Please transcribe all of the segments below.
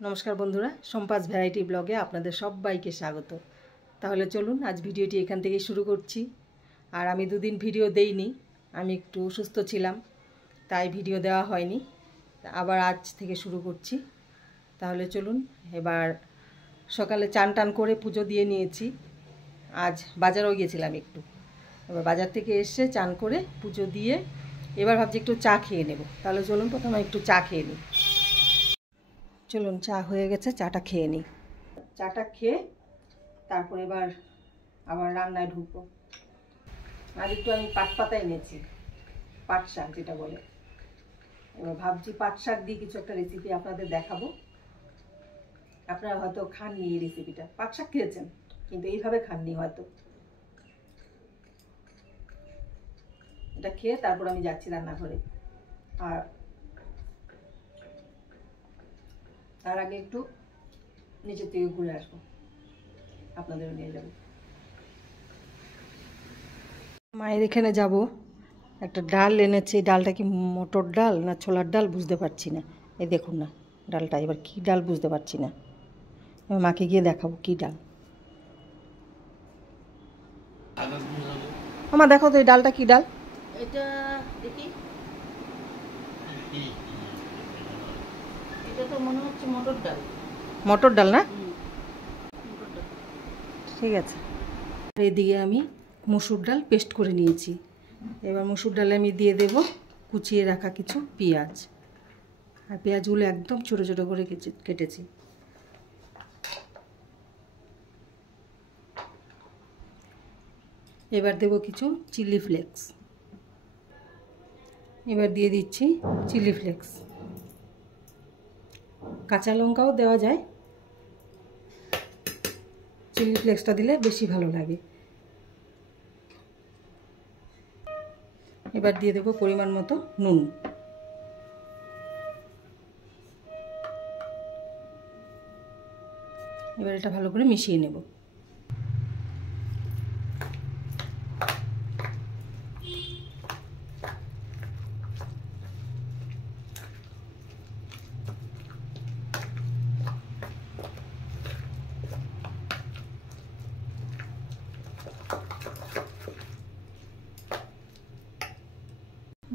नमस्कार बंधुरा सम्पास भ্যারাইটি ब्लगे आपनादेर सबाइके स्वागत। ताहले चलुन आज भिडियोटी एखान थेके शुरू करछि। और आमी दुदिन भिडियो देइनि, आमी एकटु असुस्थ छिलाम ताई भिडियो देওয়া হয়নি। आबार आज थेके शुरू करछि। ताहले चलुन एबार सकाले चान टान करे पुजो दिए निয়েছি। आज बाजारेও গিয়েছিলাম একটু। এবার বাজার থেকে এসে চান করে পুজো দিয়ে এবার ভাবছি একটু চা খেয়ে নেব। তাহলে চলুন প্রথমে একটু চা খেয়ে নিই। চলুন চা হয়ে গেছে, চাটা খেয়ে নিই। চাটা খেয়ে তারপর এবার আবার রান্নায় ঢুকবো। আর একটু আমি পাট পাতা এনেছি, পাট শাক যেটা বলে। এবার ভাবছি পাট শাক দিয়ে কিছু একটা রেসিপি আপনাদের দেখাবো। আপনারা হয়তো খাননি এই রেসিপিটা, পাট শাক খেয়েছেন কিন্তু এইভাবে খাননি হয়তো। এটা খেয়ে তারপর আমি যাচ্ছি রান্নাঘরে। আর তার আগে একটু নিচে থেকে ঘুরে আসবো, আপনাদেরও নিয়ে যাব। মায়ের এখানে যাব, একটা ডাল এনেছে। ডালটা কি মটর ডাল না ছোলার ডাল বুঝতে পারছি না। এই দেখুন না ডালটা, এবার কি ডাল বুঝতে পারছি না। আমি মাকে গিয়ে দেখাবো কি ডাল। আমার দেখো তো এই ডালটা কি ডাল। এটা দেখি, এটা তো মনে হচ্ছে মটর ডাল। মটর ডাল না, ঠিক আছে। এদিকে আমি মসুর ডাল পেস্ট করে নিয়েছি। এবার মসুর ডালে আমি দিয়ে দেব কুচিয়ে রাখা কিছু পেঁয়াজ। আর পেঁয়াজগুলো একদম ছোটো ছোটো করে কেটেছি। এবার দেব কিছু চিলি ফ্লেক্স। এবার দিয়ে দিচ্ছি চিলি ফ্লেক্স। কাঁচা লঙ্কাও দেওয়া যায়, চিলি ফ্লেক্সটা দিলে বেশি ভালো লাগে। এবার দিয়ে দেব পরিমাণ মতো নুন। এবার এটা ভালো করে মিশিয়ে নেব।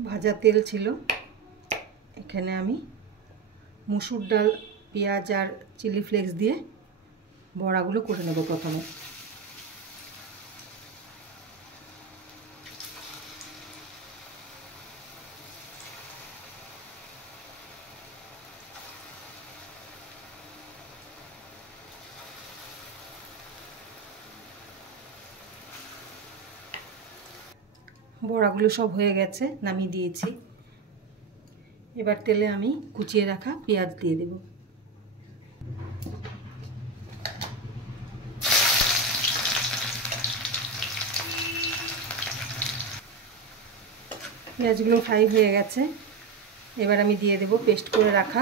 ভাজা তেল ছিল, এখানে আমি মসুর ডাল, পেঁয়াজ আর চিলি ফ্লেক্স দিয়ে বড়াগুলো করে নেব প্রথমে। বড়াগুলো সব হয়ে গেছে, নামিয়ে দিয়েছি। এবার তেলে আমি কুচিয়ে রাখা পেঁয়াজ দিয়ে দেব। পেঁয়াজগুলো ফ্রাই হয়ে গেছে। এবার আমি দিয়ে দেব পেস্ট করে রাখা।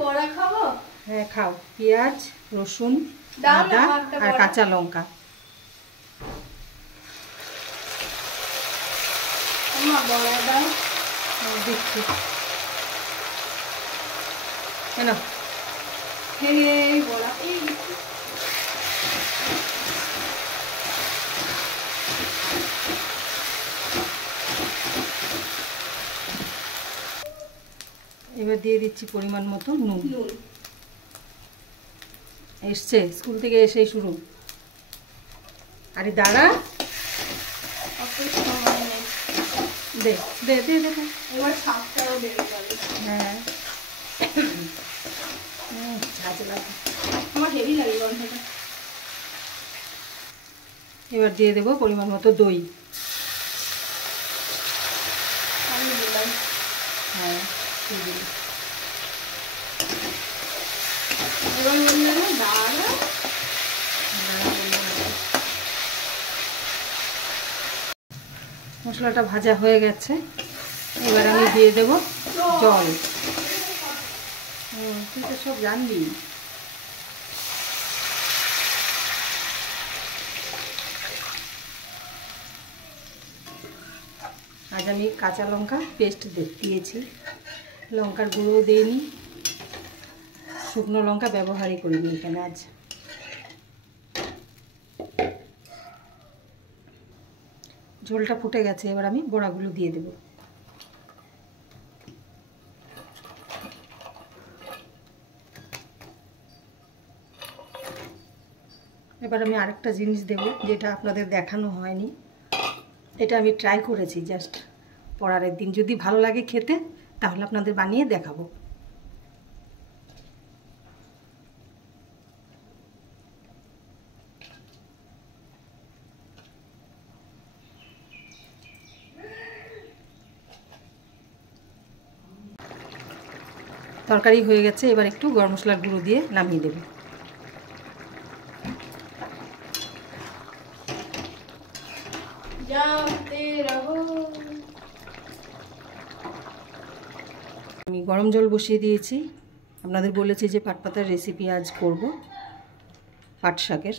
বড়া খাবো? হ্যাঁ খাও। পেঁয়াজ, রসুন, আদা আর কাঁচা লঙ্কা। দেখছি কেন বড়া এবার দিয়ে দিচ্ছি পরিমাণ মতো নুন। এসছে স্কুল থেকে এসেই শুরু। আরে দাঁড়া, দে দে দে দে। হ্যাঁ ঝাঁজ লাগে, আমার হেভি লাগে গন্ধটা। এবার দিয়ে দেবো পরিমাণ মতো দই। হ্যাঁ এবার বললাম দাঁড়া। মশলাটা ভাজা হয়ে গেছে। এবার আমি দিয়ে দেব জল। তুই তো সব জানবি। আজ আমি কাঁচা লঙ্কা পেস্ট দিয়েছি, লঙ্কার গুঁড়ো দিইনি। শুকনো লঙ্কা ব্যবহারই করিনি এখানে আজ। ঝোলটা ফুটে গেছে, এবার আমি বড়াগুলো দিয়ে দেব। এবার আমি আরেকটা জিনিস দেব যেটা আপনাদের দেখানো হয়নি, এটা আমি ট্রাই করেছি জাস্ট পড়ারের দিন, যদি ভালো লাগে খেতে তাহলে আপনাদের বানিয়ে দেখাবো। তরকারি হয়ে গেছে, এবার একটু গরম মশলার গুঁড়ো দিয়ে নামিয়ে দেব। আমি গরম জল বসিয়ে দিয়েছি। আপনাদের বলেছি যে পাট পাতার রেসিপি আজ করব, পাট শাকের।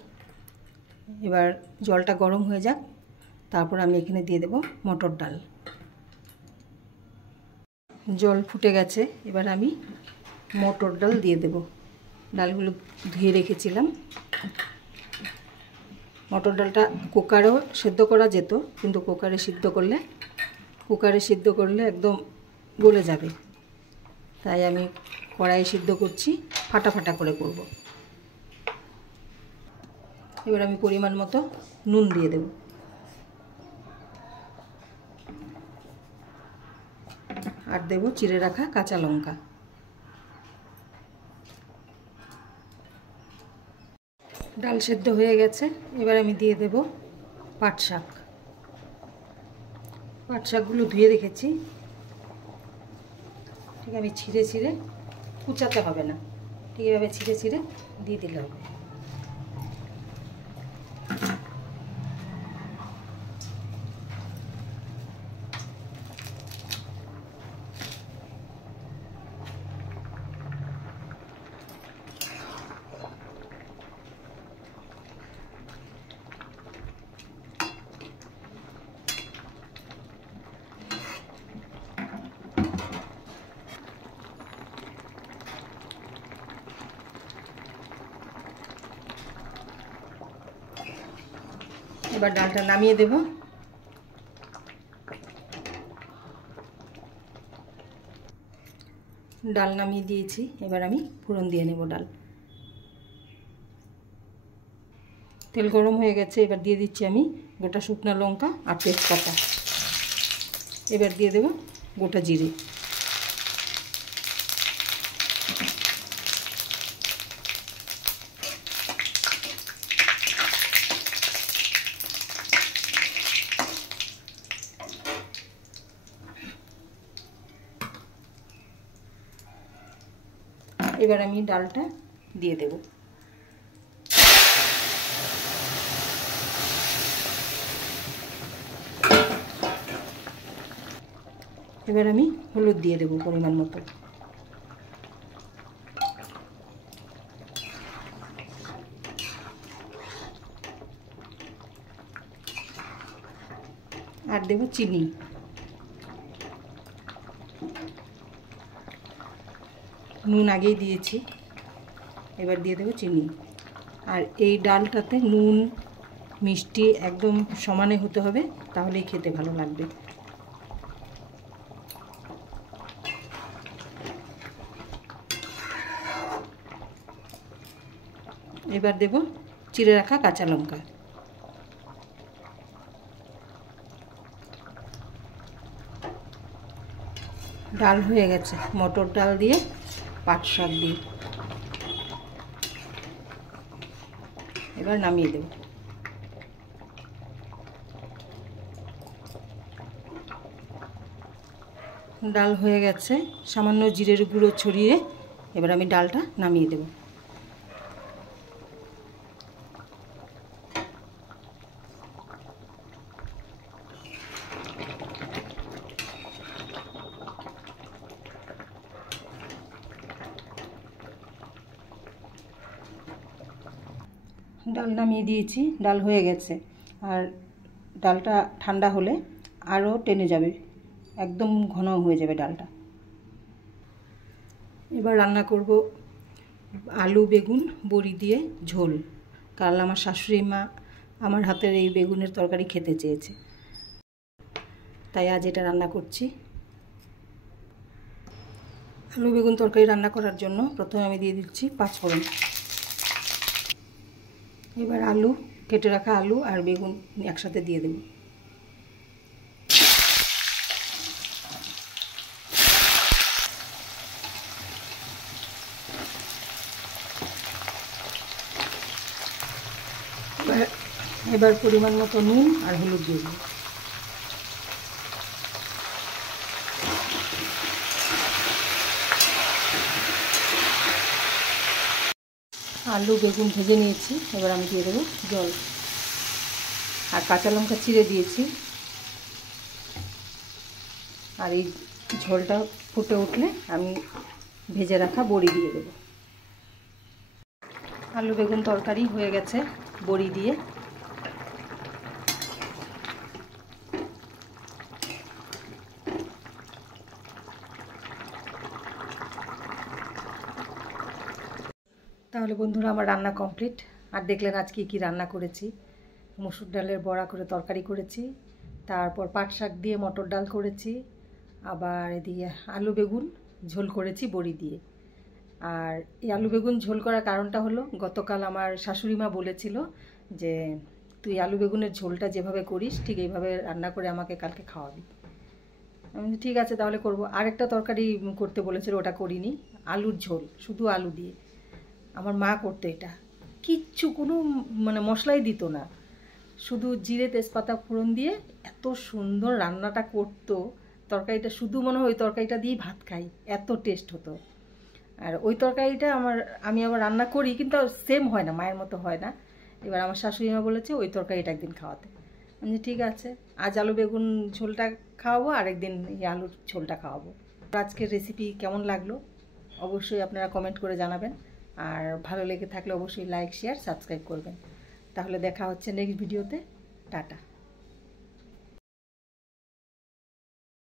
এবার জলটা গরম হয়ে যাক, তারপর আমি এখানে দিয়ে দেব মটর ডাল। জল ফুটে গেছে, এবার আমি মটর ডাল দিয়ে দেব। ডালগুলো ধুয়ে রেখেছিলাম। মটর ডালটা কুকারেও সিদ্ধ করা যেত, কিন্তু কুকারে সিদ্ধ করলে একদম গলে যাবে, তাই আমি কড়াইয়ে সিদ্ধ করছি, ফাটা ফাটা করে করব। এবার আমি পরিমাণ মতো নুন দিয়ে দেব। আর দেব চিড়ে রাখা কাঁচা লঙ্কা। ডাল সেদ্ধ হয়ে গেছে, এবার আমি দিয়ে দেব পাট শাক। পাট শাকগুলো ধুয়ে রেখেছি, ঠিক আমি ছিঁড়ে ছিঁড়ে, কুচাতে হবে না, ঠিক এভাবে ছিঁড়ে ছিঁড়ে দিয়ে দিলে হবে। এবার ডালটা নামিয়ে দেব। ডাল নামিয়ে দিয়েছি, এবার আমি ফোড়ন দিয়ে নেব ডাল। তেল গরম হয়ে গেছে, এবার দিয়ে দিচ্ছি আমি গোটা শুকনো লঙ্কা আর তেজপাতা। এবার দিয়ে দেব গোটা জিরে। এবার আমি ডালটা দিয়ে দেব। এবার আমি হলুদ দিয়ে দেব পরিমাণ মতো। আর দেব চিনি। নুন আগেই দিয়েছি, এবার দিয়ে দেবো চিনি। আর এই ডালটাতে নুন মিষ্টি একদম সমানে হতে হবে, তাহলেই খেতে ভালো লাগবে। এবার দেব চিড়ে রাখা কাঁচা লঙ্কা। ডাল হয়ে গেছে, মটর ডাল দিয়ে পাট শাক দিয়ে। এবার নামিয়ে দেব। ডাল হয়ে গেছে, সামান্য জিরের গুঁড়ো ছড়িয়ে এবার আমি ডালটা নামিয়ে দেব। ডাল নামিয়ে দিয়েছি, ডাল হয়ে গেছে। আর ডালটা ঠান্ডা হলে আরও টেনে যাবে, একদম ঘন হয়ে যাবে ডালটা। এবার রান্না করব আলু বেগুন বড়ি দিয়ে ঝোল। কাল আমার শাশুড়ি মা আমার হাতের এই বেগুনের তরকারি খেতে চেয়েছে, তাই আজ এটা রান্না করছি। আলু বেগুন তরকারি রান্না করার জন্য প্রথমে আমি দিয়ে দিচ্ছি পাঁচফোড়ন। এবার আলু, কেটে রাখা আলু আর বেগুন একসাথে দিয়ে দেব। এবার পরিমাণ মতো নুন আর হলুদ দিয়ে দেব। আলু বেগুন ভেজে নিয়েছি, এবার আমি দিয়ে দেবো জল আর কাঁচা লঙ্কা চিড়ে দিয়েছি। আর এই ঝোলটা ফুটে উঠলে আমি ভেজে রাখা বড়ি দিয়ে দেবো। আলু বেগুন তরকারি হয়ে গেছে বড়ি দিয়ে। তাহলে বন্ধুরা আমার রান্না কমপ্লিট। আর দেখলেন আজকে কি রান্না করেছি। মসুর ডালের বড়া করে তরকারি করেছি, তারপর পাট শাক দিয়ে মটর ডাল করেছি, আবার এদিকে আলু বেগুন ঝোল করেছি বড়ি দিয়ে। আর এই আলু বেগুন ঝোল করার কারণটা হলো, গতকাল আমার শাশুড়ি মা বলেছিল যে তুই আলু বেগুনের ঝোলটা যেভাবে করিস ঠিক এইভাবে রান্না করে আমাকে কালকে খাওয়াবি। আমি ঠিক আছে তাহলে করব। আরেকটা তরকারি করতে বলেছিল, ওটা করিনি। আলুর ঝোল শুধু আলু দিয়ে আমার মা করতো। এটা কিচ্ছু কোনো মশলাই দিত না, শুধু জিরে তেজপাতা ফোড়ন দিয়ে এত সুন্দর রান্নাটা করতো। তরকারিটা শুধু মনে হয় ওই তরকারিটা দিয়েই ভাত খাই, এত টেস্ট হতো। আর ওই তরকারিটা আমি আবার রান্না করি, কিন্তু সেম হয় না, মায়ের মতো হয় না। এবার আমার শাশুড়ি মা বলেছে ওই তরকারিটা একদিন খাওয়াতে। আমি ঠিক আছে, আজ আলু বেগুন ঝোলটা খাওয়াবো, আরেকদিন এই আলুর ঝোলটা খাওয়াবো। আজকের রেসিপি কেমন লাগলো অবশ্যই আপনারা কমেন্ট করে জানাবেন। আর ভালো লেগে থাকলে অবশ্যই লাইক শেয়ার সাবস্ক্রাইব করবেন। তাহলে দেখা হচ্ছে নেক্সট ভিডিওতে। টাটা।